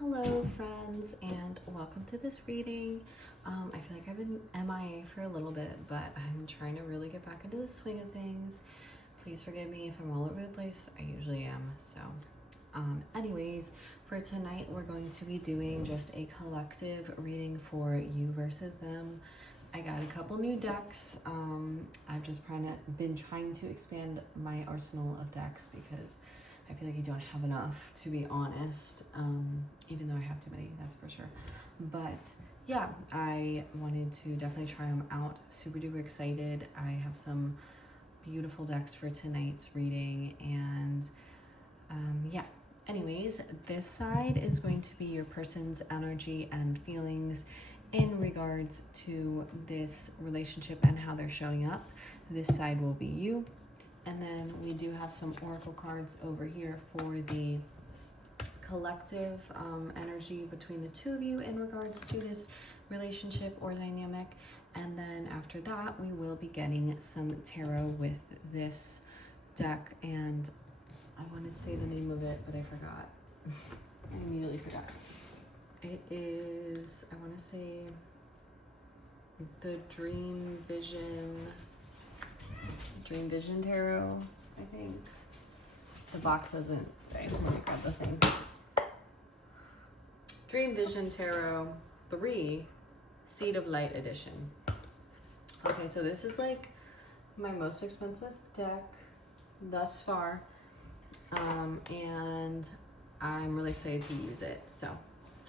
Hello friends, and welcome to this reading. I feel like I've been MIA for a little bit, but I'm trying to really get back into the swing of things. Please forgive me if I'm all over the place. I usually am. So anyways, for tonight we're going to be doing just a collective reading for you versus them. I got a couple new decks. I've just been trying to expand my arsenal of decks because I feel like I don't have enough, to be honest, even though I have too many, that's for sure. But yeah, I wanted to definitely try them out. Super duper excited. I have some beautiful decks for tonight's reading, and yeah. Anyways, this side is going to be your person's energy and feelings in regards to this relationship and how they're showing up. This side will be you. And then we do have some oracle cards over here for the collective energy between the two of you in regards to this relationship or dynamic. And then after that, we will be getting some tarot with this deck. And I want to say the name of it, but I forgot. I immediately forgot. It is, I want to say, the Dream Vision Tarot, I think. The box doesn't say. Let me grab the thing. Dream Vision Tarot 3 Seed of Light Edition. Okay, so this is like my most expensive deck thus far. And I'm really excited to use it. So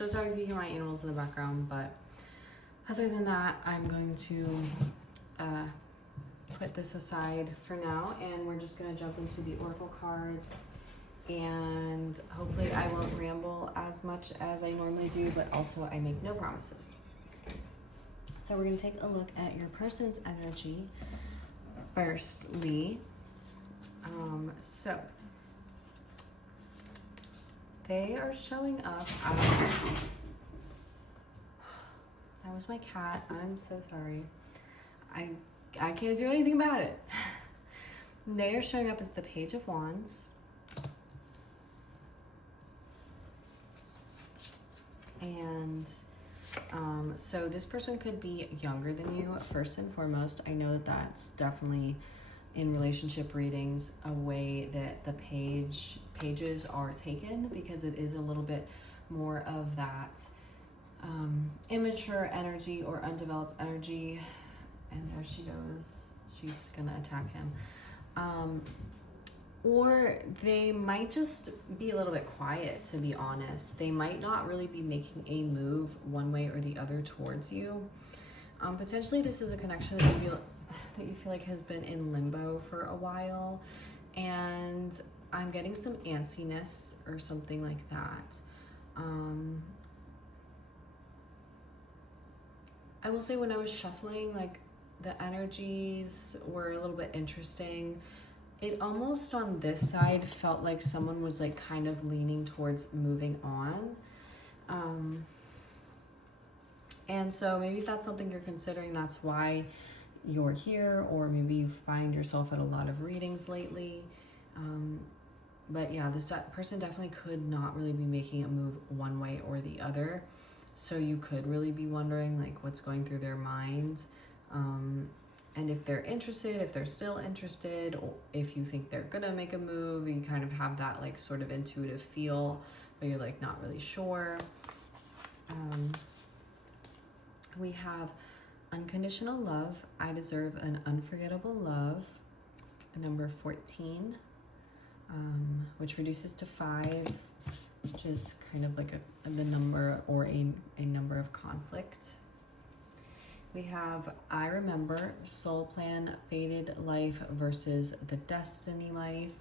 sorry if you hear my animals in the background, but other than that, I'm going to put this aside for now, and we're just going to jump into the oracle cards, and hopefully I won't ramble as much as I normally do, but also I make no promises. So we're going to take a look at your person's energy firstly. So they are showing up. That was my cat. I'm so sorry. I can't do anything about it. They are showing up as the Page of Wands. And so this person could be younger than you, first and foremost. I know that that's definitely in relationship readings a way that the pages are taken, because it is a little bit more of that immature energy or undeveloped energy. And there she goes. She's gonna attack him. Or they might just be a little bit quiet, to be honest. They might not really be making a move one way or the other towards you. Potentially this is a connection that you feel like has been in limbo for a while. And I'm getting some antsiness or something like that. I will say, when I was shuffling, like, the energies were a little bit interesting. It almost on this side felt like someone was like kind of leaning towards moving on. And so maybe if that's something you're considering, that's why you're here, or maybe you find yourself at a lot of readings lately. But yeah, this person definitely could not really be making a move one way or the other. So you could really be wondering like what's going through their minds. And if they're interested, if they're still interested, or if you think they're gonna make a move, you kind of have that like sort of intuitive feel, but you're like not really sure. We have unconditional love. I deserve an unforgettable love, number 14, which reduces to 5, which is kind of like the number or a number of conflict. We have I remember, soul plan, fated life versus the destiny life.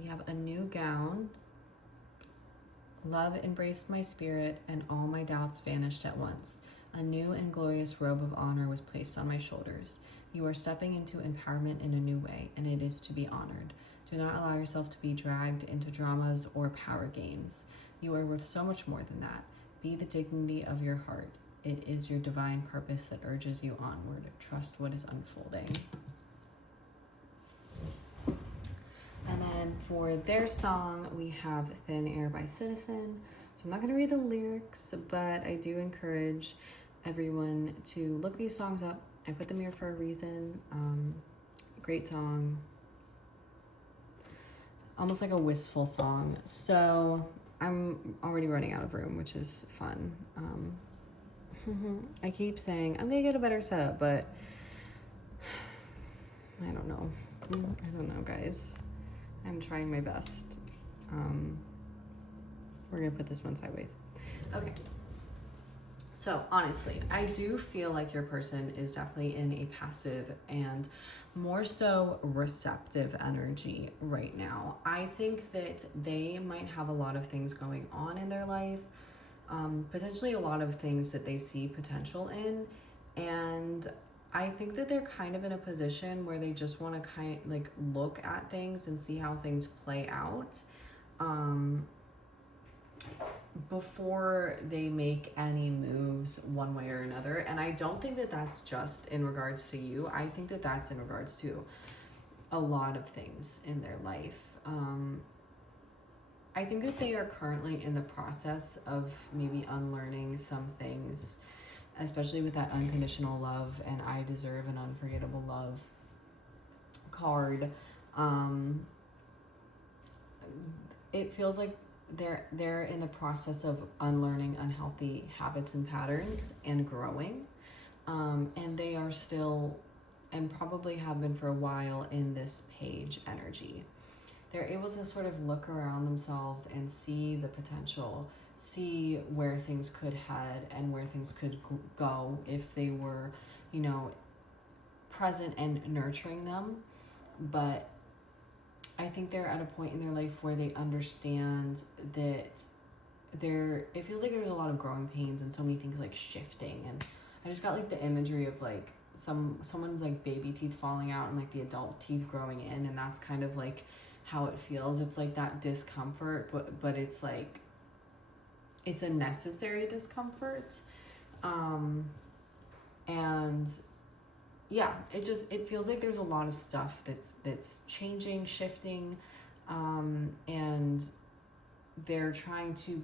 We have a new gown. Love embraced my spirit and all my doubts vanished at once. A new and glorious robe of honor was placed on my shoulders. You are stepping into empowerment in a new way, and it is to be honored. Do not allow yourself to be dragged into dramas or power games. You are worth so much more than that. Be the dignity of your heart. It is your divine purpose that urges you onward. Trust what is unfolding. for their song, we have Thin Air by Citizen. So I'm not going to read the lyrics, but I do encourage everyone to look these songs up. I put them here for a reason. Great song. Almost like a wistful song. So I'm already running out of room, which is fun. I keep saying I'm gonna get a better setup, but I don't know. I don't know, guys. I'm trying my best. We're gonna put this one sideways. Okay. So honestly, I do feel like your person is definitely in a passive and more so receptive energy right now. I think that they might have a lot of things going on in their life, potentially a lot of things that they see potential in. And I think that they're kind of in a position where they just want to look at things and see how things play out. Before they make any moves one way or another. And I don't think that that's just in regards to you. I think that that's in regards to a lot of things in their life. I think that they are currently in the process of maybe unlearning some things, especially with that unconditional love and I deserve an unforgettable love card. It feels like they're in the process of unlearning unhealthy habits and patterns and growing, and they are still, and probably have been for a while, in this page energy. They're able to sort of look around themselves and see the potential, see where things could head and where things could go if they were, present and nurturing them. But I think they're at a point in their life where they understand that it feels like there's a lot of growing pains and so many things like shifting. And I just got like the imagery of like someone's like baby teeth falling out and like the adult teeth growing in, and that's kind of like how it feels. It's like that discomfort, but it's like it's a necessary discomfort. And yeah, it feels like there's a lot of stuff that's changing, shifting, and they're trying to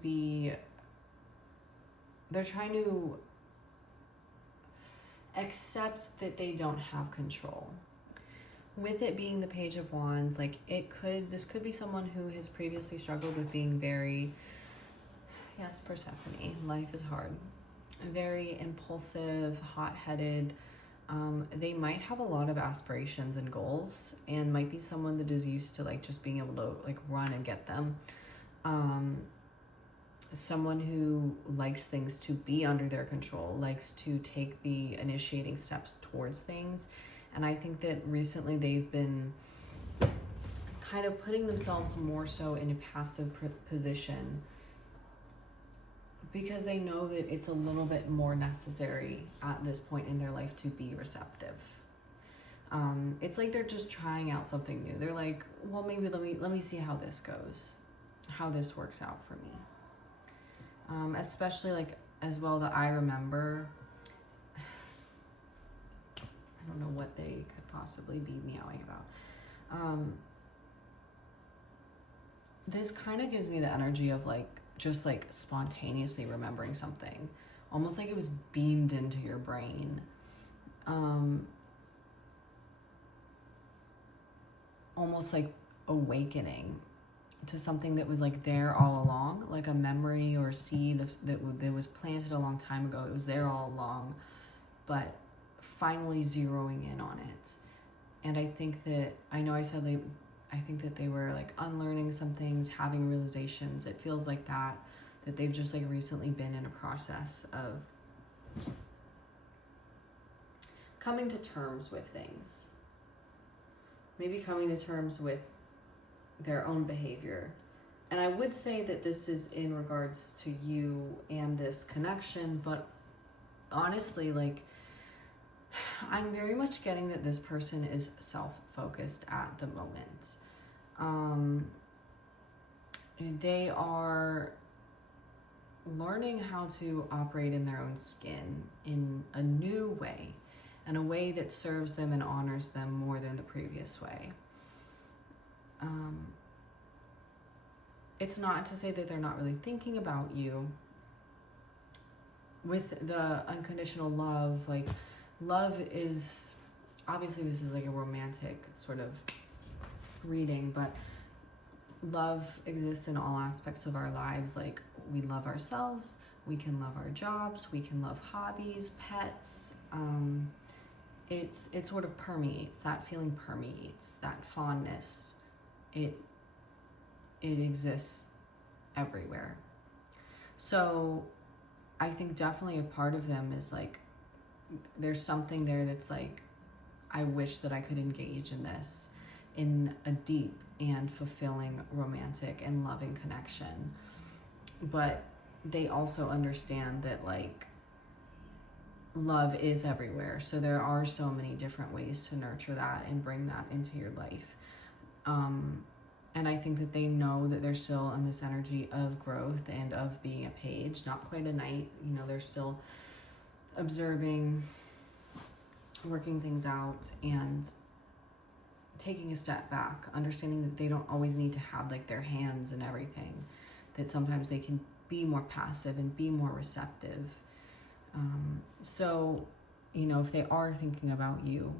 accept that they don't have control. With it being the Page of Wands, like this could be someone who has previously struggled with being very, yes, Persephone, life is hard, very impulsive, hot-headed. They might have a lot of aspirations and goals, and might be someone that is used to like just being able to like run and get them. Someone who likes things to be under their control, likes to take the initiating steps towards things. And I think that recently they've been kind of putting themselves more so in a passive position, because they know that it's a little bit more necessary at this point in their life to be receptive. It's like they're just trying out something new. They're like, well, maybe let me see how this goes, how this works out for me. Especially like as well that I remember, I don't know what they could possibly be meowing about. This kind of gives me the energy of like just like spontaneously remembering something, almost like it was beamed into your brain. Almost like awakening to something that was like there all along, like a memory or seed that was planted a long time ago. It was there all along, but finally zeroing in on it. And I think that, I know I said I think that they were like unlearning some things, having realizations. It feels like that they've just like recently been in a process of coming to terms with things. Maybe coming to terms with their own behavior. And I would say that this is in regards to you and this connection, but honestly, like, I'm very much getting that this person is self-focused at the moment. They are learning how to operate in their own skin in a new way, in a way that serves them and honors them more than the previous way. it's not to say that they're not really thinking about you. With the unconditional love, like, love is, obviously this is like a romantic sort of reading, but love exists in all aspects of our lives. Like, we love ourselves, we can love our jobs, we can love hobbies, pets. It sort of permeates, that feeling permeates, that fondness. It exists everywhere. So I think definitely a part of them is like, there's something there that's like, I wish that I could engage in this in a deep and fulfilling romantic and loving connection. But they also understand that, like, love is everywhere. So there are so many different ways to nurture that and bring that into your life. And I think that they know that they're still in this energy of growth and of being a page, not quite a knight. You know, they're still observing, working things out, and taking a step back, understanding that they don't always need to have like their hands in everything, that sometimes they can be more passive and be more receptive. So, you know, if they are thinking about you,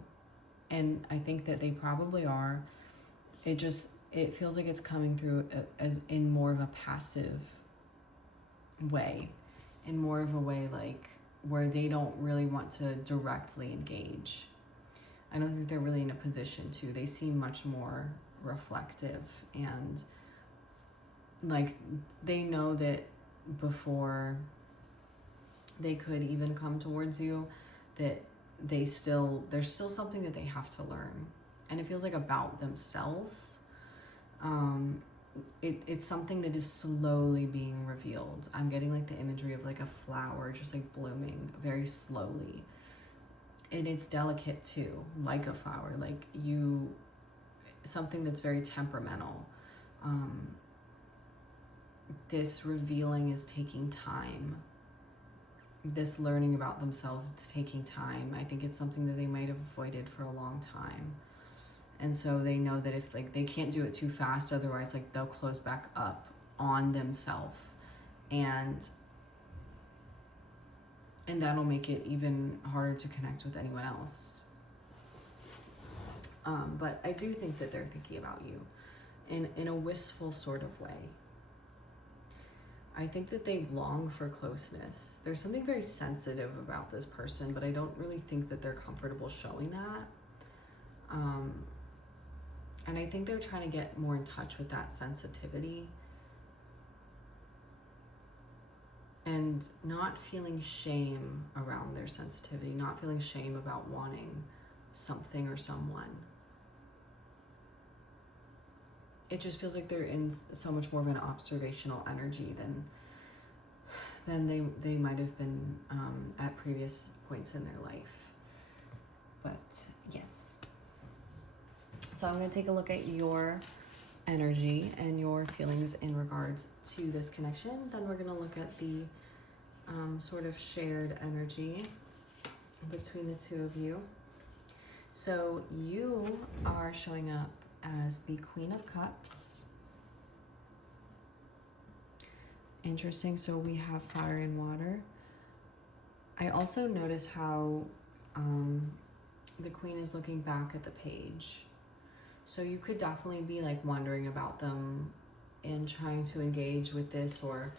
and I think that they probably are, it feels like it's coming through as in more of a passive way, in more of a way like where they don't really want to directly engage. I don't think they're really in a position to. They seem much more reflective, and like they know that before they could even come towards you, that there's still something that they have to learn, and it feels like about themselves. It's something that is slowly being revealed. I'm getting like the imagery of like a flower just like blooming very slowly, and it's delicate too, like a flower, like something that's very temperamental. This revealing is taking time. This learning about themselves, it's taking time. I think it's something that they might have avoided for a long time. And so they know that if like they can't do it too fast, otherwise like they'll close back up on themselves, and that'll make it even harder to connect with anyone else. But I do think that they're thinking about you in a wistful sort of way. I think that they long for closeness. There's something very sensitive about this person, but I don't really think that they're comfortable showing that. And I think they're trying to get more in touch with that sensitivity and not feeling shame around their sensitivity, not feeling shame about wanting something or someone. It just feels like they're in so much more of an observational energy than they might have been at previous points in their life. But yes. So I'm going to take a look at your energy and your feelings in regards to this connection. Then we're going to look at the sort of shared energy between the two of you. So you are showing up as the Queen of Cups. Interesting. So we have fire and water. I also notice how the Queen is looking back at the page. So you could definitely be like wondering about them and trying to engage with this, or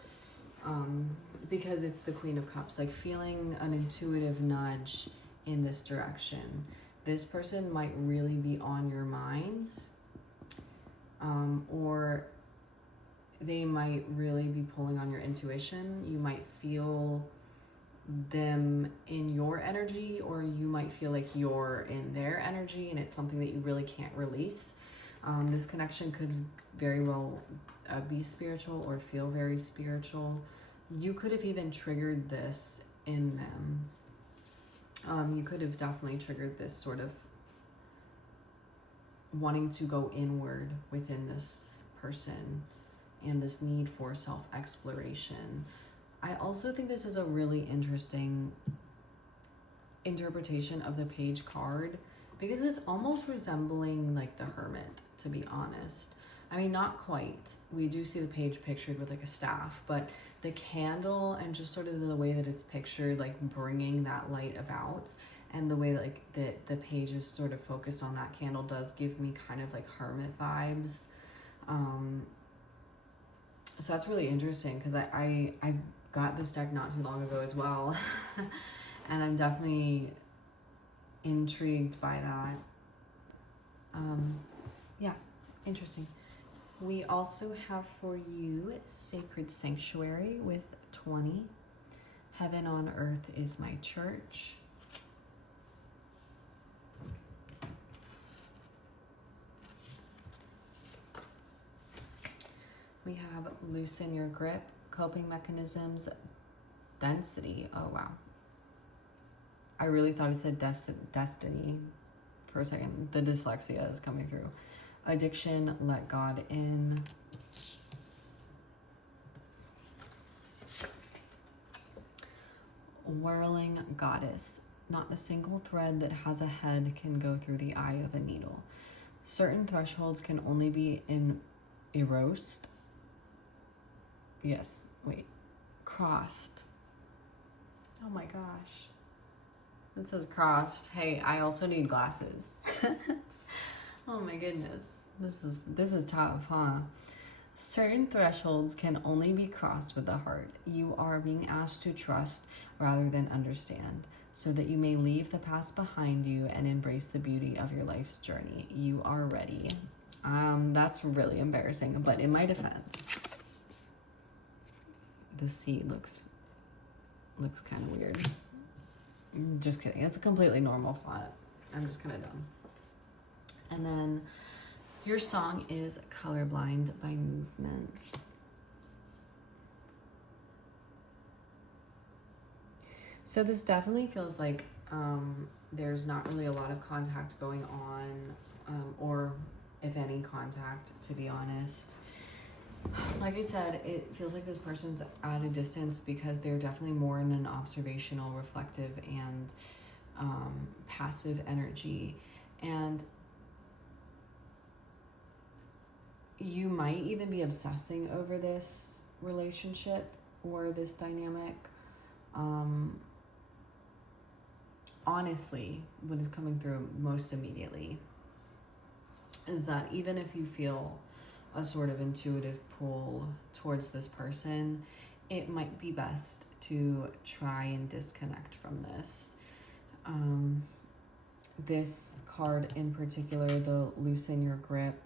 because it's the Queen of Cups, like feeling an intuitive nudge in this direction. This person might really be on your minds, or they might really be pulling on your intuition. You might feel them in your energy, or you might feel like you're in their energy and it's something that you really can't release. This connection could very well be spiritual or feel very spiritual. You could have even triggered this in them. You could have definitely triggered this sort of wanting to go inward within this person and this need for self-exploration. I also think this is a really interesting interpretation of the page card, because it's almost resembling like the Hermit, to be honest. I mean, not quite. We do see the page pictured with like a staff, but the candle and just sort of the way that it's pictured, like bringing that light about, and the way like the page is sort of focused on that candle does give me kind of like hermit vibes. So that's really interesting because I got this deck not too long ago as well. And I'm definitely intrigued by that. Yeah, interesting. We also have for you Sacred Sanctuary with 20. Heaven on Earth is my church. We have Loosen Your Grip, Coping Mechanisms, Density. Oh, wow. I really thought it said Destiny for a second. The dyslexia is coming through. Addiction, Let God In. Whirling Goddess. Not a single thread that has a head can go through the eye of a needle. Certain thresholds can only be erased. Yes, wait. Crossed. Oh my gosh. It says crossed. Hey, I also need glasses. Oh my goodness. This is tough, huh? Certain thresholds can only be crossed with the heart. You are being asked to trust rather than understand, so that you may leave the past behind you and embrace the beauty of your life's journey. You are ready. That's really embarrassing, but in my defense, the sea looks kind of weird. Just kidding. It's a completely normal font. I'm just kind of dumb. And then your song is Colorblind by Movements. So this definitely feels like there's not really a lot of contact going on, or if any contact, to be honest. Like I said, it feels like this person's at a distance because they're definitely more in an observational, reflective, and passive energy. And you might even be obsessing over this relationship or this dynamic. Honestly, what is coming through most immediately is that even if you feel a sort of intuitive pull towards this person, it might be best to try and disconnect from this. This card in particular, the Loosen Your Grip,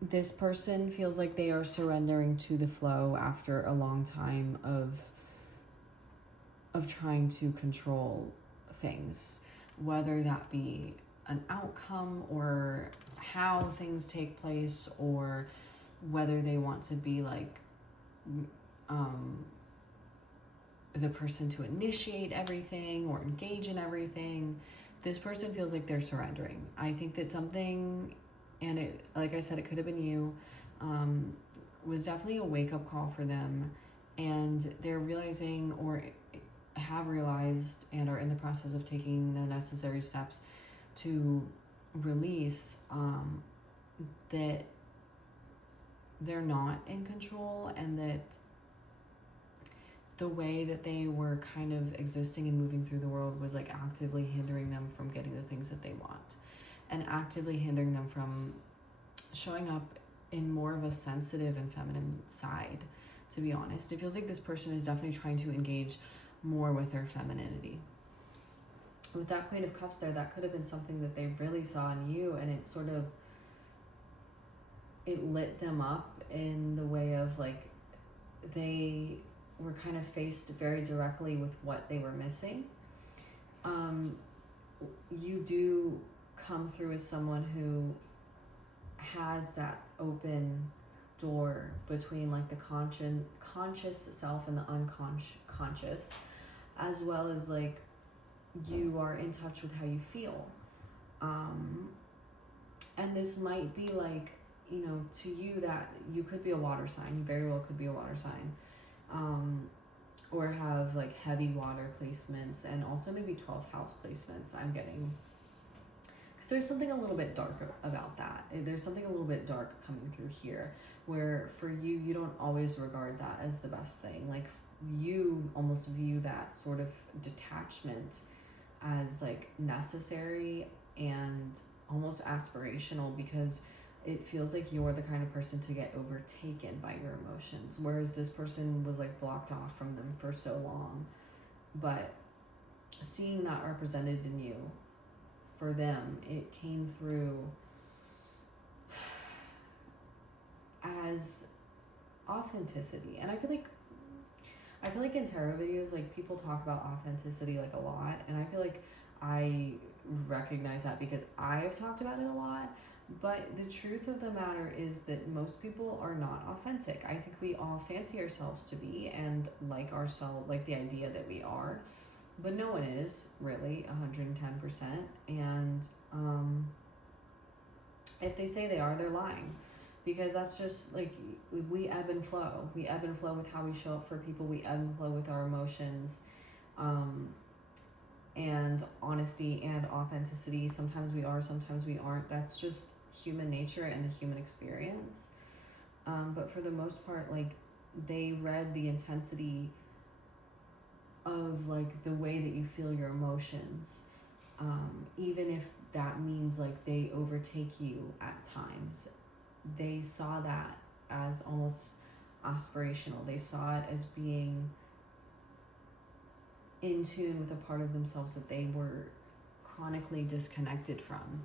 this person feels like they are surrendering to the flow after a long time of trying to control things, whether that be an outcome or how things take place, or whether they want to be like the person to initiate everything or engage in everything. This person feels like they're surrendering. I think that something, and it, like I said, it could have been you, was definitely a wake-up call for them, and they're realizing or have realized and are in the process of taking the necessary steps to release that they're not in control, and that the way that they were kind of existing and moving through the world was like actively hindering them from getting the things that they want, and actively hindering them from showing up in more of a sensitive and feminine side. To be honest, it feels like this person is definitely trying to engage more with their femininity. With that Queen of Cups there, that could have been something that they really saw in you, and it sort of, it lit them up in the way of like they were kind of faced very directly with what they were missing. You do come through as someone who has that open door between like the conscious self and the unconscious, as well as like you are in touch with how you feel. And this might be like, you know, to you that you could be a water sign, you very well could be a water sign, or have like heavy water placements, and also maybe 12th house placements I'm getting. Because Because there's something a little bit dark about that. There's something a little bit dark coming through here, where for you, you don't always regard that as the best thing. Like, you almost view that sort of detachment as like necessary and almost aspirational, because it feels like you're the kind of person to get overtaken by your emotions, whereas this person was like blocked off from them for so long. But seeing that represented in you, for them, it came through as authenticity. And I feel like in tarot videos, like, people talk about authenticity like a lot, and I feel like I recognize that because I've talked about it a lot. But the truth of the matter is that most people are not authentic. I think we all fancy ourselves to be and like the idea that we are, but no one is really 110%. And if they say they are, they're lying, because that's just like, we ebb and flow. We ebb and flow with how we show up for people. We ebb and flow with our emotions, and honesty and authenticity. Sometimes we are, sometimes we aren't. That's just human nature and the human experience. But for the most part, like, they read the intensity of like the way that you feel your emotions, even if that means like they overtake you at times. They saw that as almost aspirational. They saw it as being in tune with a part of themselves that they were chronically disconnected from,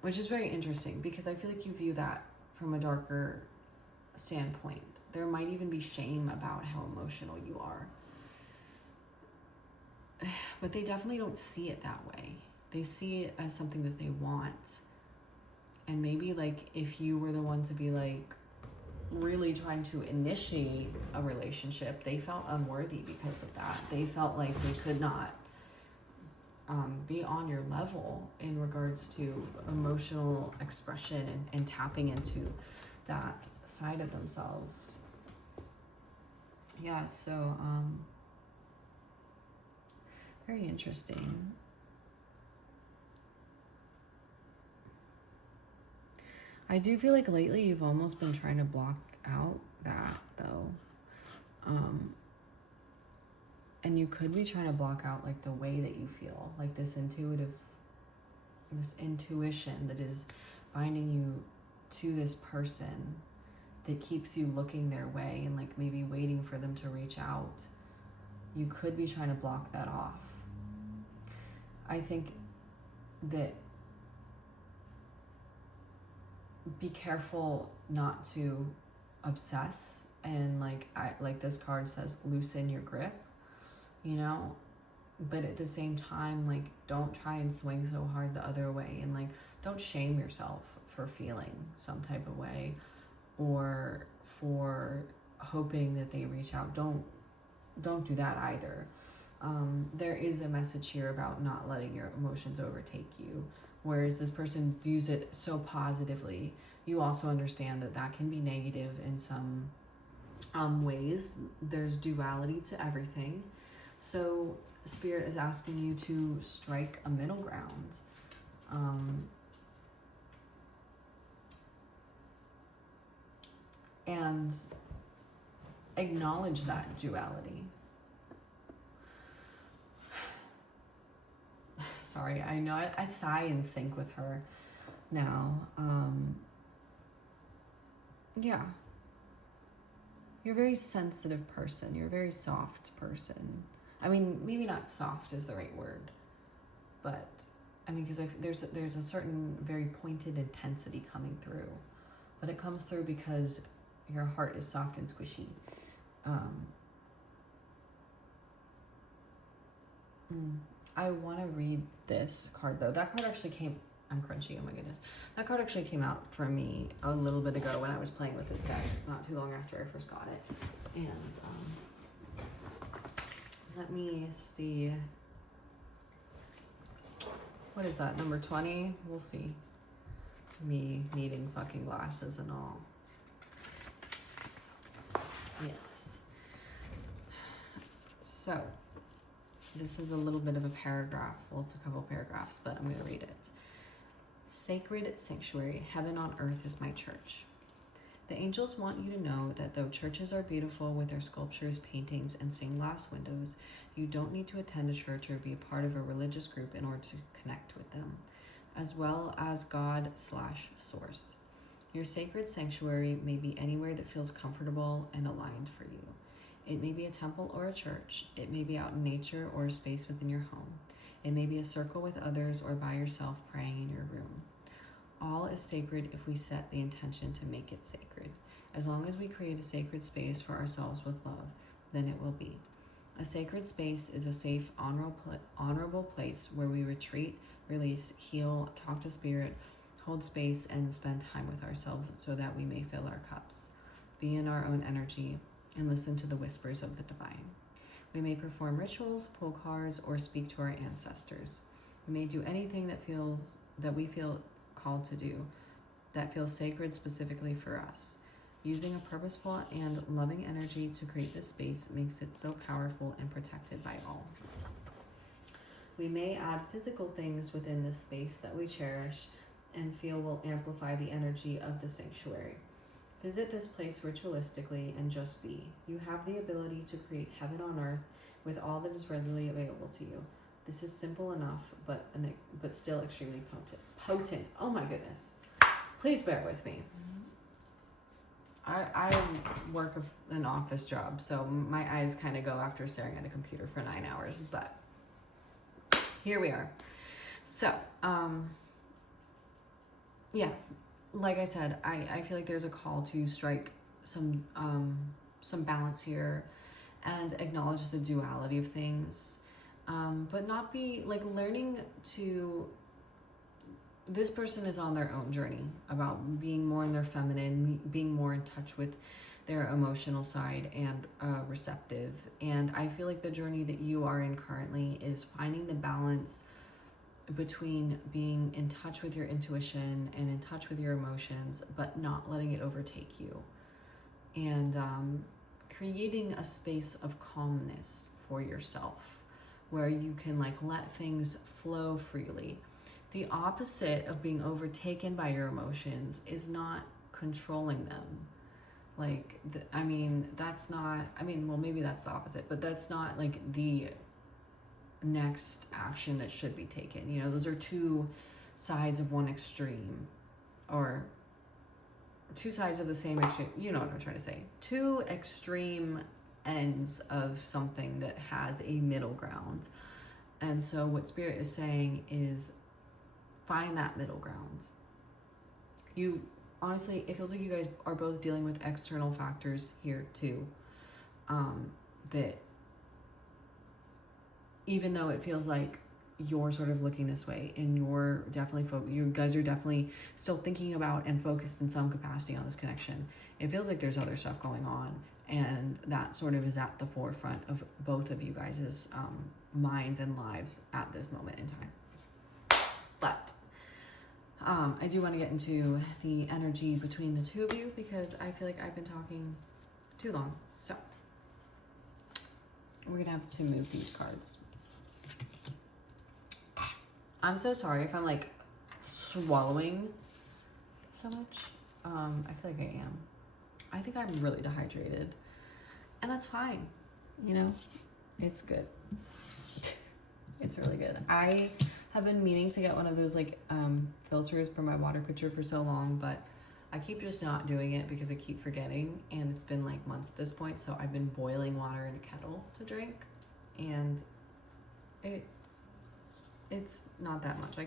which is very interesting, because I feel like you view that from a darker standpoint. There might even be shame about how emotional you are, but they definitely don't see it that way. They see it as something that they want. And maybe like if you were the one to be like really trying to initiate a relationship, they felt unworthy because of that. They felt like they could not be on your level in regards to emotional expression and tapping into that side of themselves. Yeah, so very interesting. I do feel like lately you've almost been trying to block out that, though. And you could be trying to block out like the way that you feel, like this intuition that is binding you to this person, that keeps you looking their way and like maybe waiting for them to reach out. You could be trying to block that off. I think that be careful not to obsess, and like this card says, loosen your grip, you know, but at the same time, like, don't try and swing so hard the other way, and like, don't shame yourself for feeling some type of way or for hoping that they reach out. Don't do that either. There is a message here about not letting your emotions overtake you. Whereas this person views it so positively, you also understand that that can be negative in some ways. There's duality to everything. So Spirit is asking you to strike a middle ground. And acknowledge that duality. Sorry, I know I sigh in sync with her now. Yeah. You're a very sensitive person. You're a very soft person. I mean, maybe not soft is the right word, but I mean, because there's a certain very pointed intensity coming through, but it comes through because your heart is soft and squishy. I want to read this card though. That card actually came, I'm crunchy, oh my goodness. That card actually came out for me a little bit ago when I was playing with this deck, not too long after I first got it. And let me see. What is that, number 20? We'll see. Me needing fucking glasses and all. Yes. So, This is a little bit of a paragraph. Well, it's a couple paragraphs, but I'm going to read it. Sacred sanctuary, heaven on earth is my church. The angels want you to know that though churches are beautiful with their sculptures, paintings, and stained glass windows, you don't need to attend a church or be a part of a religious group in order to connect with them, as well as God/Source. Your sacred sanctuary may be anywhere that feels comfortable and aligned for you. It may be a temple or a church. It may be out in nature or a space within your home. It may be a circle with others or by yourself praying in your room. All is sacred if we set the intention to make it sacred. As long as we create a sacred space for ourselves with love, then it will be. A sacred space is a safe, honorable place where we retreat, release, heal, talk to spirit, hold space, and spend time with ourselves so that we may fill our cups, be in our own energy, and listen to the whispers of the divine. We may perform rituals, pull cards, or speak to our ancestors. We may do anything that we feel called to do, that feels sacred specifically for us. Using a purposeful and loving energy to create this space makes it so powerful and protected by all. We may add physical things within this space that we cherish and feel will amplify the energy of the sanctuary. Visit this place ritualistically and just be. You have the ability to create heaven on earth with all that is readily available to you. This is simple enough, but still extremely potent. Oh my goodness. Please bear with me. I work an office job, so my eyes kind of go after staring at a computer for 9 hours, but here we are. So, yeah. Like I said, I feel like there's a call to strike some balance here and acknowledge the duality of things, but not be like learning to. This person is on their own journey about being more in their feminine, being more in touch with their emotional side and receptive. And I feel like the journey that you are in currently is finding the balance between being in touch with your intuition and in touch with your emotions, but not letting it overtake you, and creating a space of calmness for yourself where you can like let things flow freely. The opposite of being overtaken by your emotions is not controlling them. Like, well, maybe that's the opposite, but that's not like the next action that should be taken. You know, those are two sides of one extreme, or two sides of the same extreme. You know what I'm trying to say. Two extreme ends of something that has a middle ground. And so what Spirit is saying is find that middle ground. You honestly, it feels like you guys are both dealing with external factors here too, that even though it feels like you're sort of looking this way and you're definitely you guys are definitely still thinking about and focused in some capacity on this connection, it feels like there's other stuff going on, and that sort of is at the forefront of both of you guys' minds and lives at this moment in time. But I do want to get into the energy between the two of you because I feel like I've been talking too long. So we're gonna have to move these cards. I'm so sorry if I'm like swallowing so much. I feel like I am. I think I'm really dehydrated, and that's fine. You know, it's good. It's really good. I have been meaning to get one of those like filters for my water pitcher for so long, but I keep just not doing it because I keep forgetting, and it's been like months at this point. So I've been boiling water in a kettle to drink, and it's not that much. I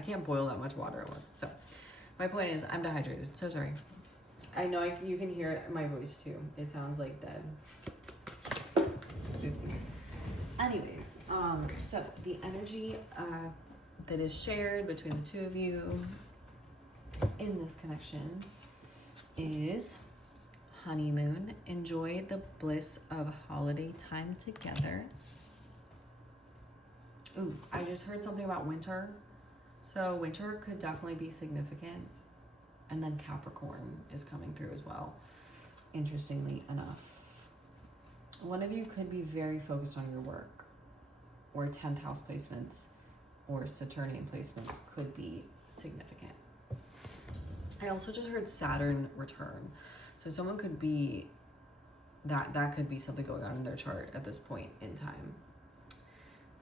can't boil that much water at once. So my point is I'm dehydrated. So sorry. I know you can hear it in my voice too. It sounds like dead. Oopsie. Anyways, so the energy that is shared between the two of you in this connection is honeymoon. Enjoy the bliss of holiday time together. Ooh, I just heard something about winter. So winter could definitely be significant. And then Capricorn is coming through as well, interestingly enough. One of you could be very focused on your work. or 10th house placements or Saturnian placements could be significant. I also just heard Saturn return. So someone could be, that could be something going on in their chart at this point in time.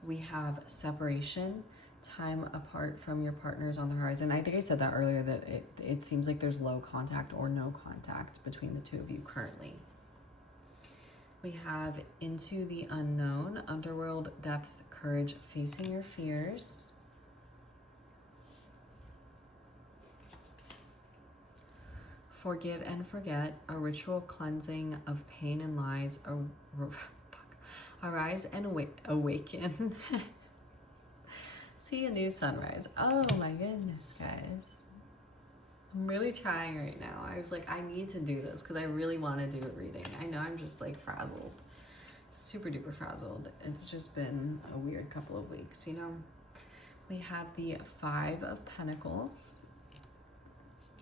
We have separation, time apart from your partners on the horizon. I think I said that earlier, that it seems like there's low contact or no contact between the two of you currently. We have into the unknown, underworld, depth, courage, facing your fears. Forgive and forget, a ritual cleansing of pain and lies, arise and awaken. See a new sunrise. Oh my goodness, guys. I'm really trying right now. I was like, I need to do this because I really want to do a reading. I know I'm just like frazzled, super duper frazzled. It's just been a weird couple of weeks, you know? We have the 5 of Pentacles.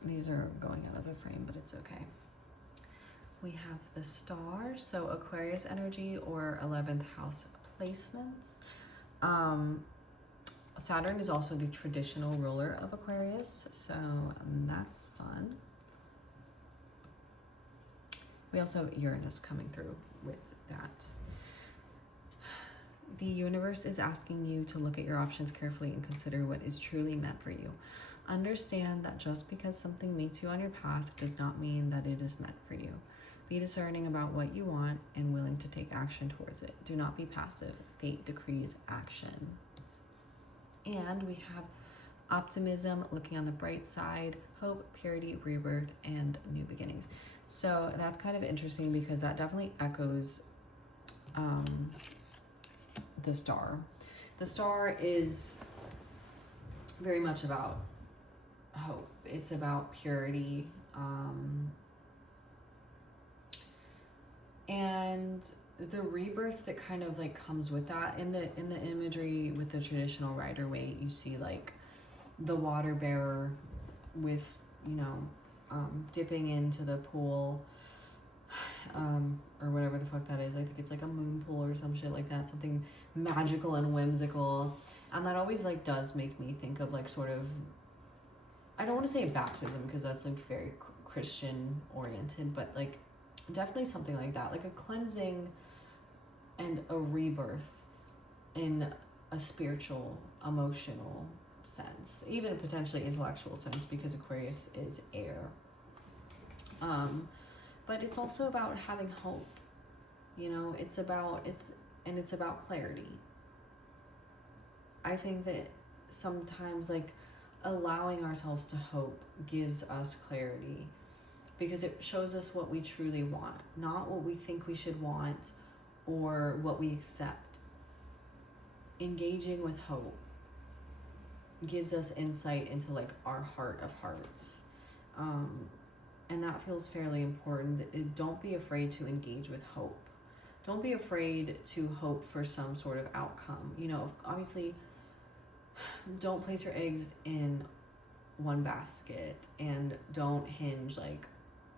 These are going out of the frame, but it's okay. We have the Star, so Aquarius energy or 11th house placements. Saturn is also the traditional ruler of Aquarius, so that's fun. We also have Uranus coming through with that. The universe is asking you to look at your options carefully and consider what is truly meant for you. Understand that just because something meets you on your path does not mean that it is meant for you. Be discerning about what you want and willing to take action towards it. Do not be passive. Fate decrees action. And we have optimism, looking on the bright side, hope, purity, rebirth, and new beginnings. So that's kind of interesting because that definitely echoes the Star. The Star is very much about hope. It's about purity, and the rebirth that kind of like comes with that. In the imagery with the traditional Rider-Waite, you see like the water bearer with, you know, dipping into the pool, or whatever the fuck that is. I think it's like a moon pool or some shit like that, something magical and whimsical. And that always like does make me think of like sort of, I don't want to say baptism because that's like very Christian oriented, but like definitely something like that, like a cleansing and a rebirth in a spiritual, emotional sense, even a potentially intellectual sense, because Aquarius is air. But it's also about having hope, you know, it's about clarity. I think that sometimes like allowing ourselves to hope gives us clarity, because it shows us what we truly want, not what we think we should want or what we accept. Engaging with hope gives us insight into like our heart of hearts. And that feels fairly important. Don't be afraid to engage with hope. Don't be afraid to hope for some sort of outcome. You know, obviously, don't place your eggs in one basket, and don't hinge like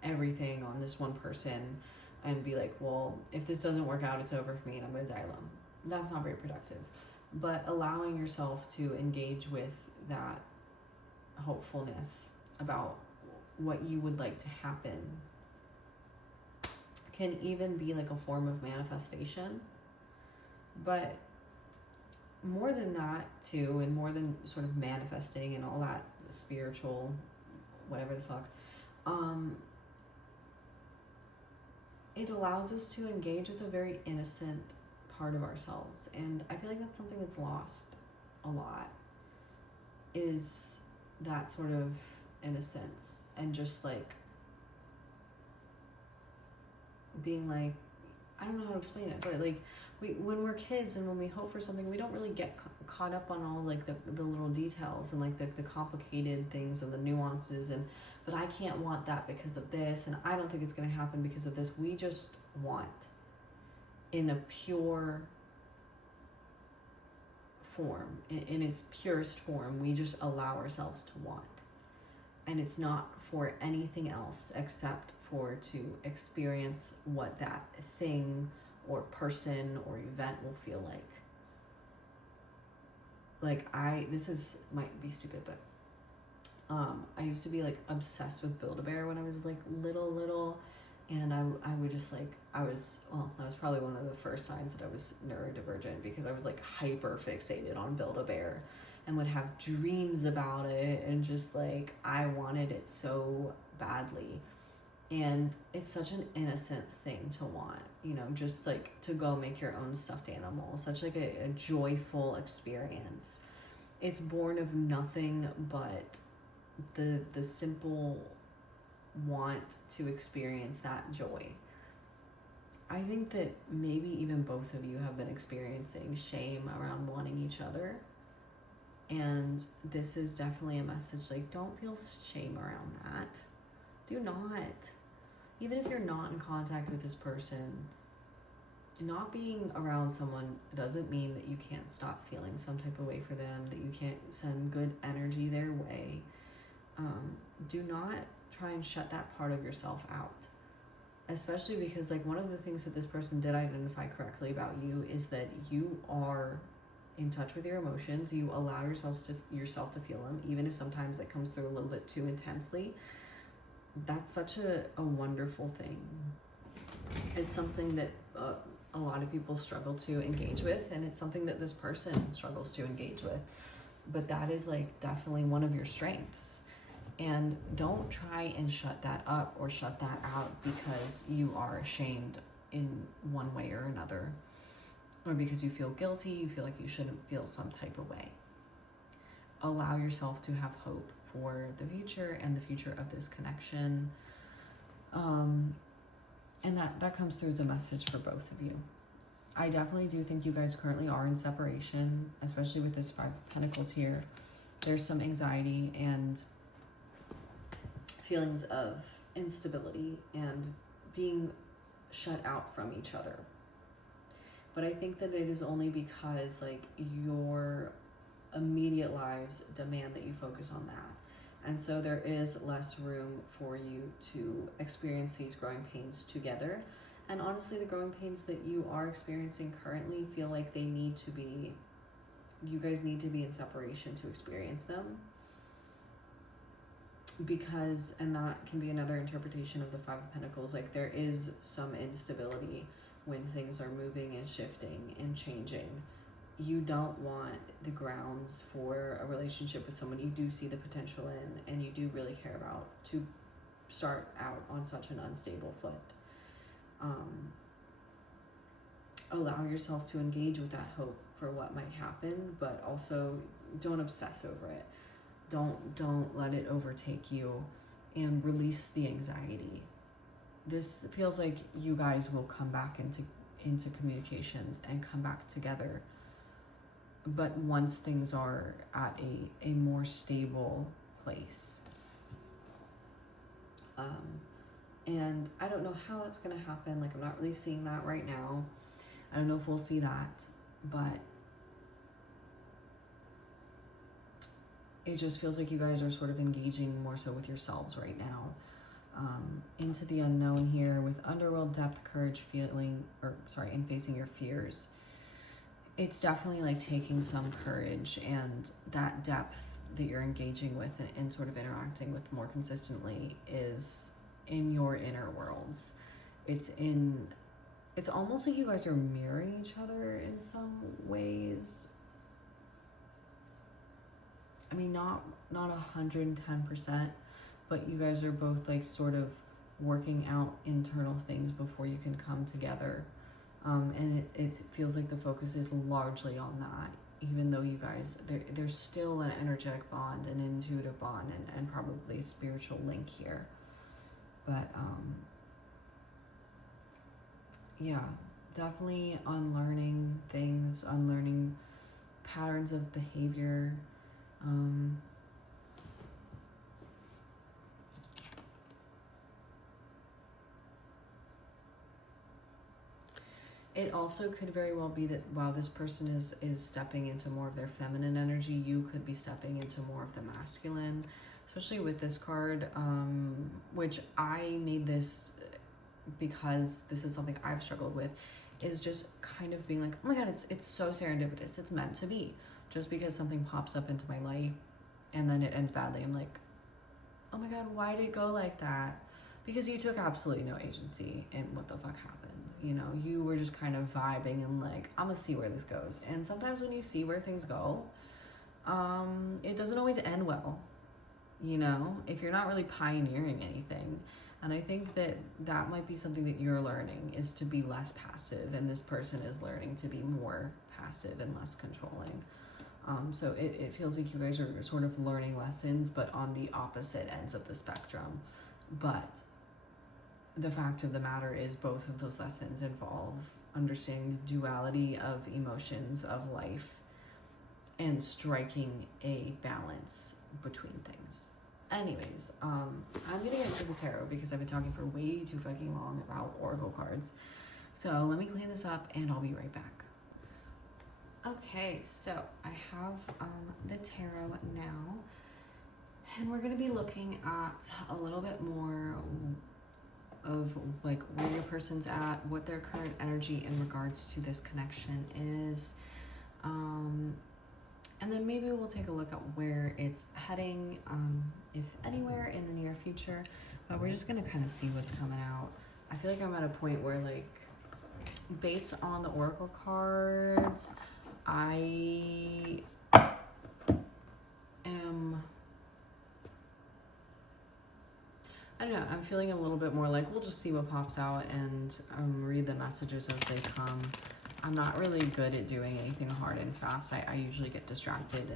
everything on this one person and be like, well, if this doesn't work out, it's over for me and I'm gonna die alone. That's not very productive. But allowing yourself to engage with that hopefulness about what you would like to happen can even be like a form of manifestation. But more than that too, and more than sort of manifesting and all that spiritual whatever the fuck, it allows us to engage with a very innocent part of ourselves. And I feel like that's something that's lost a lot, is that sort of innocence, and just like being like, I don't know how to explain it, but like when we're kids and when we hope for something, we don't really get caught up on all like the little details and like the complicated things and the nuances, and but I can't want that because of this, and I don't think it's going to happen because of this. We just want in a pure form, in its purest form. We just allow ourselves to want, and it's not for anything else except for to experience what that thing or person or event will feel like. like might be stupid, but I used to be like obsessed with Build-A-Bear when I was like little, and I would just like, that was probably one of the first signs that I was neurodivergent, because I was like hyper fixated on Build-A-Bear and would have dreams about it, and just like I wanted it so badly. And it's such an innocent thing to want, you know, just like to go make your own stuffed animal, such like a joyful experience. It's born of nothing but the simple want to experience that joy. I think that maybe even both of you have been experiencing shame around wanting each other. And this is definitely a message, like, don't feel shame around that. Do not. Even if you're not in contact with this person, not being around someone doesn't mean that you can't stop feeling some type of way for them, that you can't send good energy their way. Do not try and shut that part of yourself out. Especially because, like, one of the things that this person did identify correctly about you is that you are in touch with your emotions. You allow yourself to feel them, even if sometimes that comes through a little bit too intensely. That's such a wonderful thing. It's something that a lot of people struggle to engage with, and it's something that this person struggles to engage with. But that is like definitely one of your strengths. And don't try and shut that up or shut that out because you are ashamed in one way or another, or because you feel guilty, you feel like you shouldn't feel some type of way. Allow yourself to have hope for the future and the future of this connection. And that comes through as a message for both of you. I definitely do think you guys currently are in separation, especially with this 5 of Pentacles here. There's some anxiety and feelings of instability and being shut out from each other. But I think that it is only because, like, your immediate lives demand that you focus on that. And so there is less room for you to experience these growing pains together. And honestly, the growing pains that you are experiencing currently feel like you guys need to be in separation to experience them. Because, and that can be another interpretation of the 5 of Pentacles, like there is some instability when things are moving and shifting and changing. You don't want the grounds for a relationship with someone you do see the potential in and you do really care about to start out on such an unstable foot. Allow yourself to engage with that hope for what might happen, but also don't obsess over it. Don't let it overtake you, and release the anxiety. This feels like you guys will come back into communications and come back together, but once things are at a more stable place. And I don't know how that's going to happen. Like, I'm not really seeing that right now. I don't know if we'll see that, but it just feels like you guys are sort of engaging more so with yourselves right now. Into the unknown here with underworld depth, courage, and facing your fears. It's definitely like taking some courage, and that depth that you're engaging with and sort of interacting with more consistently is in your inner worlds. It's almost like you guys are mirroring each other in some ways. I mean, not 110%, but you guys are both like sort of working out internal things before you can come together. And it feels like the focus is largely on that, even though you guys, there's still an energetic bond, an intuitive bond, and probably a spiritual link here. But yeah, definitely unlearning things, unlearning patterns of behavior. It also could very well be that while this person is stepping into more of their feminine energy, you could be stepping into more of the masculine, especially with this card, which I made this because this is something I've struggled with, is just kind of being like, oh my god, it's so serendipitous, it's meant to be. just because something pops up into my life and then it ends badly, I'm like, oh my God, why did it go like that? Because you took absolutely no agency in what the fuck happened. You know, you were just kind of vibing and like, I'm gonna see where this goes. And sometimes when you see where things go, it doesn't always end well, you know, if you're not really pioneering anything. And I think that that might be something that you're learning, is to be less passive, and this person is learning to be more passive and less controlling. So it feels like you guys are sort of learning lessons, but on the opposite ends of the spectrum. But the fact of the matter is both of those lessons involve understanding the duality of emotions of life and striking a balance between things. Anyways, I'm gonna get into the tarot because I've been talking for way too fucking long about oracle cards. So let me clean this up and I'll be right back. Okay, so I have the tarot now, and we're gonna be looking at a little bit more of like where your person's at, what their current energy in regards to this connection is, and then maybe we'll take a look at where it's heading, if anywhere in the near future. But we're just gonna kind of see what's coming out. I feel like I'm at a point where, like, based on the oracle cards, I don't know, I'm feeling a little bit more like we'll just see what pops out and read the messages as they come. I'm not really good at doing anything hard and fast. I usually get distracted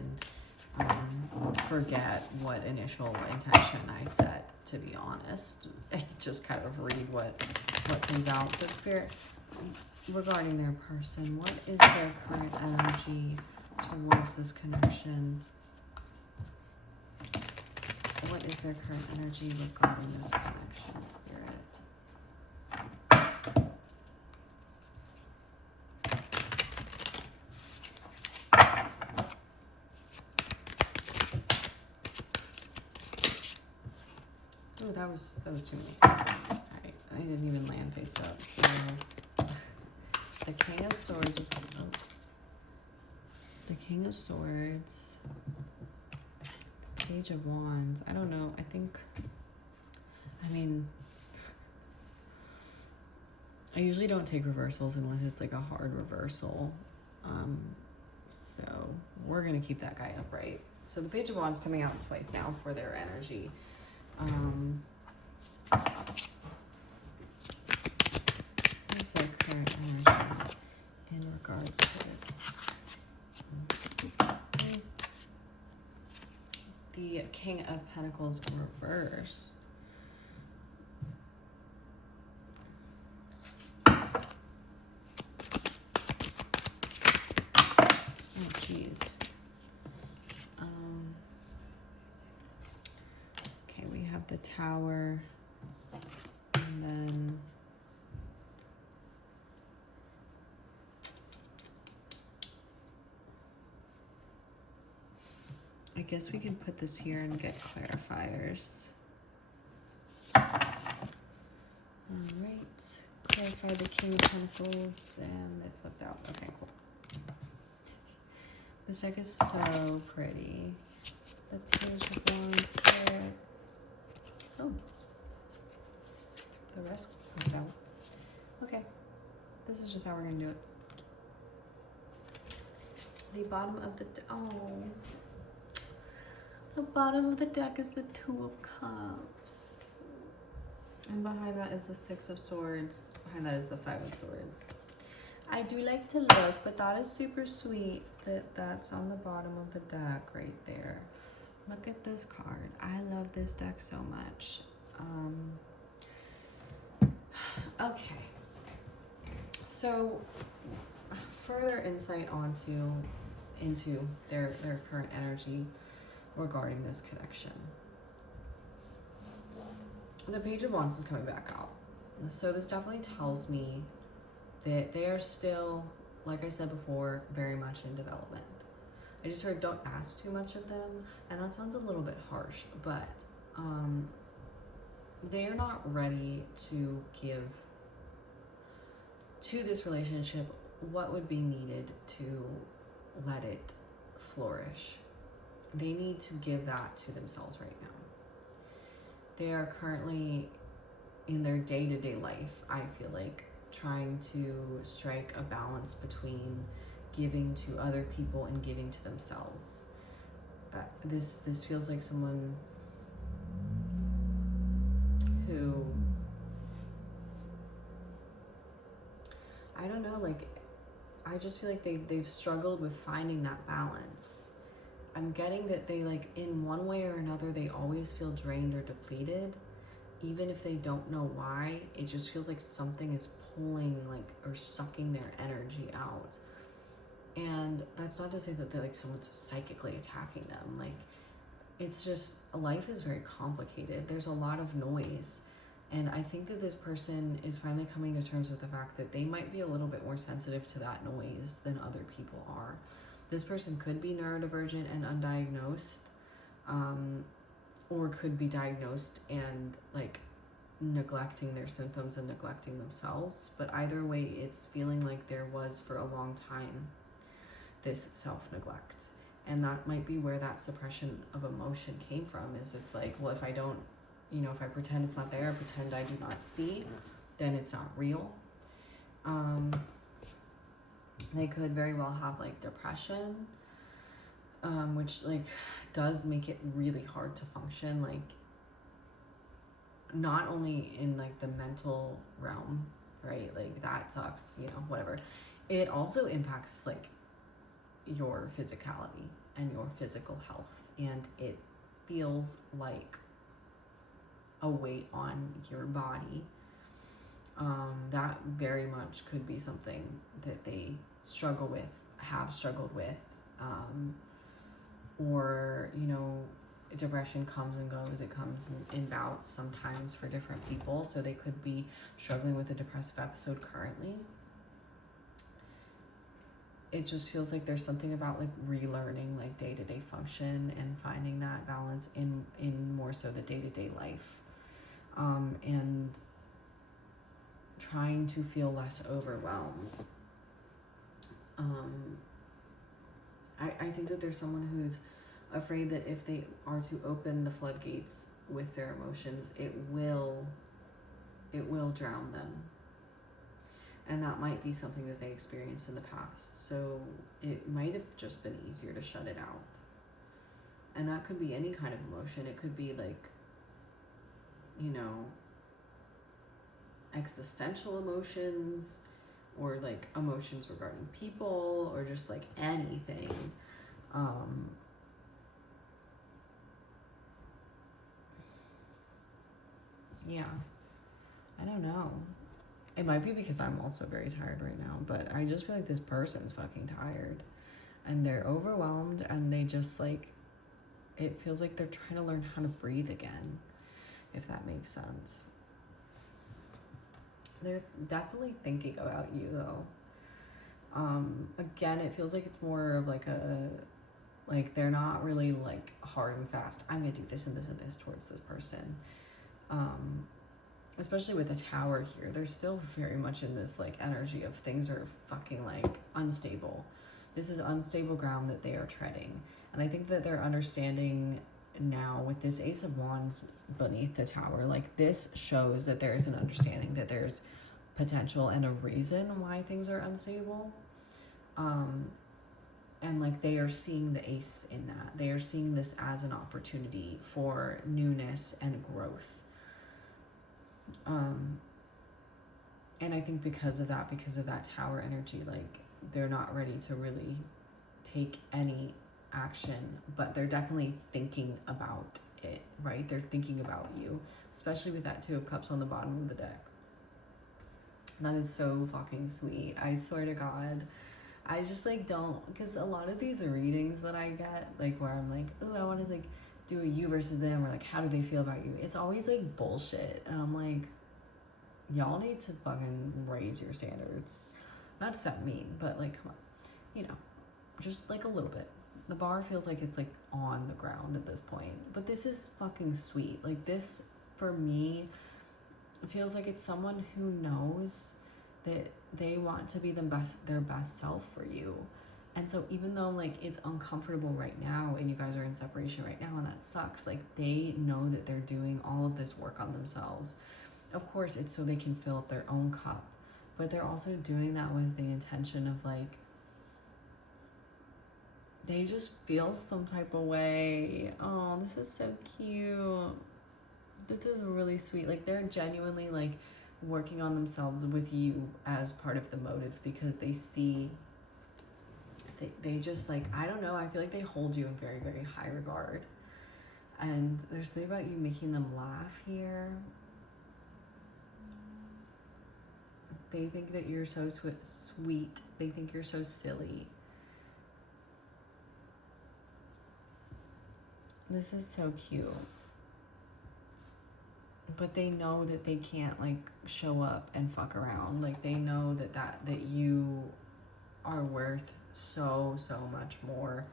and forget what initial intention I set, to be honest. I just kind of read what comes out. But Spirit, regarding their person, what is their current energy towards this connection? What is their current energy regarding this connection, Spirit? Oh, that was too many. Alright, I didn't even land face up. So the King of Swords is the King of Swords. Page of Wands. I don't know. I usually don't take reversals unless it's like a hard reversal. So we're gonna keep that guy upright. So the Page of Wands coming out twice now for their energy. What's their current energy in regards to this? The King of Pentacles reversed. Oh, jeez. Okay, we have the Tower, and then I guess we can put this here and get clarifiers. All right, clarify the King of Pentacles, and it flipped out. Okay, cool. This deck is so pretty. The Page of Wands here. Oh, the rest flipped out. Okay, this is just how we're gonna do it. The bottom of the the bottom of the deck is the Two of Cups. And behind that is the Six of Swords. Behind that is the Five of Swords. I do like to look, but that is super sweet that that's on the bottom of the deck right there. Look at this card. I love this deck so much. Okay. So further insight into their current energy regarding this connection. The Page of Wands is coming back out. So this definitely tells me that they are still, like I said before, very much in development. I just heard don't ask too much of them, and that sounds a little bit harsh, but they're not ready to give to this relationship what would be needed to let it flourish. They need to give that to themselves right now. They are currently in their day-to-day life, I feel like, trying to strike a balance between giving to other people and giving to themselves. This feels like someone who, I don't know, like, I just feel like they've struggled with finding that balance. I'm getting that they, like, in one way or another, they always feel drained or depleted. Even if they don't know why, it just feels like something is pulling, like, or sucking their energy out. And that's not to say that they're, like, someone's psychically attacking them. Like, it's just, life is very complicated. There's a lot of noise. And I think that this person is finally coming to terms with the fact that they might be a little bit more sensitive to that noise than other people are. This person could be neurodivergent and undiagnosed, or could be diagnosed and, like, neglecting their symptoms and neglecting themselves. But either way, it's feeling like there was for a long time this self-neglect. And that might be where that suppression of emotion came from, is it's like, well, if I don't, if I pretend it's not there, pretend I do not see, then it's not real. They could very well have, like, depression, which, like, does make it really hard to function, like, not only in, like, the mental realm, right? Like, that sucks, whatever. It also impacts, like, your physicality and your physical health, and it feels like a weight on your body. That very much could be something that they struggle with, have struggled with, or, depression comes and goes. It comes in bouts sometimes for different people, so they could be struggling with a depressive episode currently. It just feels like there's something about, like, relearning, like, day-to-day function and finding that balance in more so the day-to-day life, and trying to feel less overwhelmed. I think that there's someone who's afraid that if they are to open the floodgates with their emotions, it will drown them. And that might be something that they experienced in the past. So it might have just been easier to shut it out. And that could be any kind of emotion. It could be, like, existential emotions, or, like, emotions regarding people, or just, like, anything. Yeah, I don't know. It might be because I'm also very tired right now, but I just feel like this person's fucking tired, and they're overwhelmed, and they just, like, it feels like they're trying to learn how to breathe again, if that makes sense. They're definitely thinking about you, though. Again, it feels like it's more of, like, they're not really, like, hard and fast, I'm gonna do this and this and this towards this person. Especially with the Tower here, they're still very much in this, like, energy of things are fucking, like, unstable. This is unstable ground that they are treading. And I think that they're understanding now with this Ace of Wands beneath the Tower, like, this shows that there is an understanding that there's potential and a reason why things are unstable. And, like, they are seeing the Ace in that. They are seeing this as an opportunity for newness and growth. And I think because of that Tower energy, like, they're not ready to really take any action, but they're definitely thinking about it, right? They're thinking about you, especially with that Two of Cups on the bottom of the deck. That is so fucking sweet. I swear to God. I just, like, don't, because a lot of these readings that I get, like, where I'm like, oh, I want to, like, do a you versus them, or, like, how do they feel about you? It's always, like, bullshit. And I'm like, y'all need to fucking raise your standards. Not to sound mean, but, like, come on. Just, like, a little bit. The bar feels like it's, like, on the ground at this point. But this is fucking sweet. Like, this, for me, feels like it's someone who knows that they want to be their best self for you. And so even though like it's uncomfortable right now and you guys are in separation right now and that sucks, like they know that they're doing all of this work on themselves. Of course, it's so they can fill up their own cup, but they're also doing that with the intention of like, they just feel some type of way. Oh, this is so cute. This is really sweet. Like they're genuinely like working on themselves with you as part of the motive, because they see, they just like, I don't know, I feel like they hold you in very, very high regard. And there's something about you making them laugh here. They think that you're so sweet. They think you're so silly. This is so cute. But they know that they can't like show up and fuck around. Like they know that you are worth so much more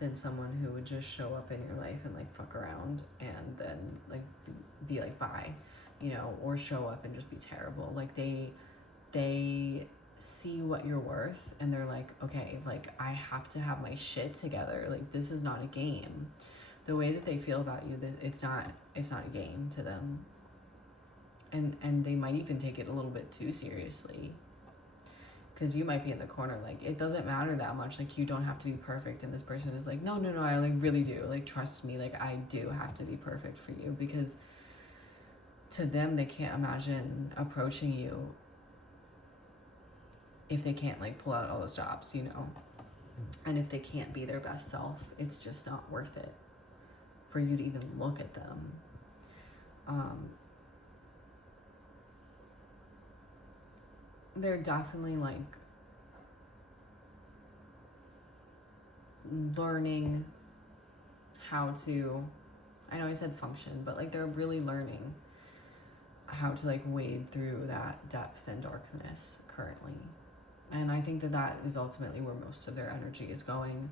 than someone who would just show up in your life and like fuck around and then like be like bye, you know, or show up and just be terrible. Like they see what you're worth and they're like, okay, like I have to have my shit together. Like this is not a game. The way that they feel about you, it's not a game to them. And they might even take it a little bit too seriously, because you might be in the corner like, it doesn't matter that much, like you don't have to be perfect. And this person is like, no, I like really do, like trust me, like I do have to be perfect for you. Because to them, they can't imagine approaching you if they can't like pull out all the stops, you know. And if they can't be their best self, it's just not worth it for you to even look at them. They're definitely like learning how to, I know I said function, but like they're really learning how to like wade through that depth and darkness currently. And I think that is ultimately where most of their energy is going,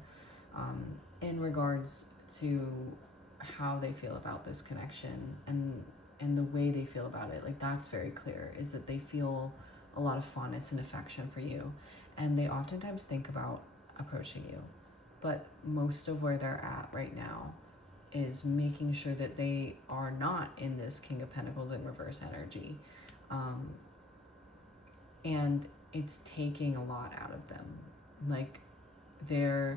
in regards to how they feel about this connection and the way they feel about it. Like that's very clear, is that they feel a lot of fondness and affection for you, and they oftentimes think about approaching you. But most of where they're at right now is making sure that they are not in this King of Pentacles in reverse energy. And it's taking a lot out of them. Like they're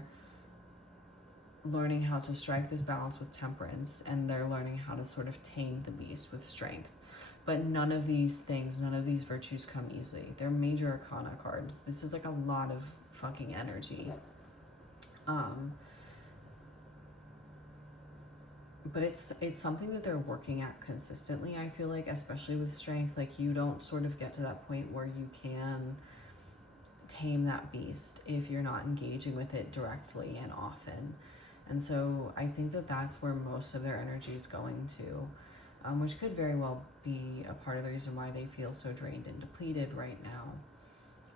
learning how to strike this balance with temperance, and they're learning how to sort of tame the beast with strength. But none of these things, none of these virtues come easily. They're major arcana cards. This is like a lot of fucking energy. But it's something that they're working at consistently, I feel like, especially with strength. Like you don't sort of get to that point where you can tame that beast if you're not engaging with it directly and often. And so I think that that's where most of their energy is going to. Which could very well be a part of the reason why they feel so drained and depleted right now,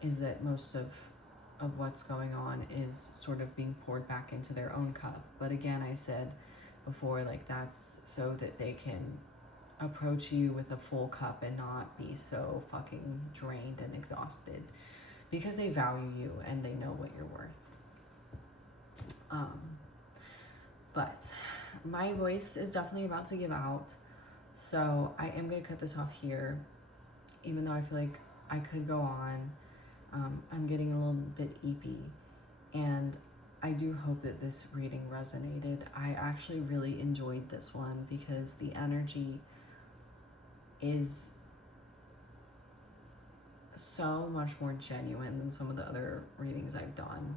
is that most of what's going on is sort of being poured back into their own cup. But again, I said before, like that's so that they can approach you with a full cup and not be so fucking drained and exhausted, because they value you and they know what you're worth. But my voice is definitely about to give out. So I am going to cut this off here, even though I feel like I could go on. I'm getting a little bit eepy, and I do hope that this reading resonated. I actually really enjoyed this one because the energy is so much more genuine than some of the other readings I've done.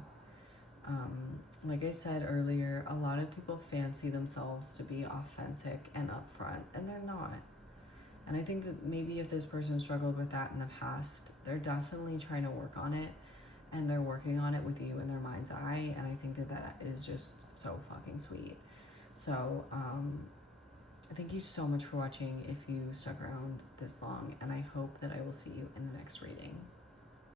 Like I said earlier, a lot of people fancy themselves to be authentic and upfront, and they're not. And I think that maybe if this person struggled with that in the past, they're definitely trying to work on it, and they're working on it with you in their mind's eye, and I think that is just so fucking sweet. So, thank you so much for watching if you stuck around this long, and I hope that I will see you in the next reading.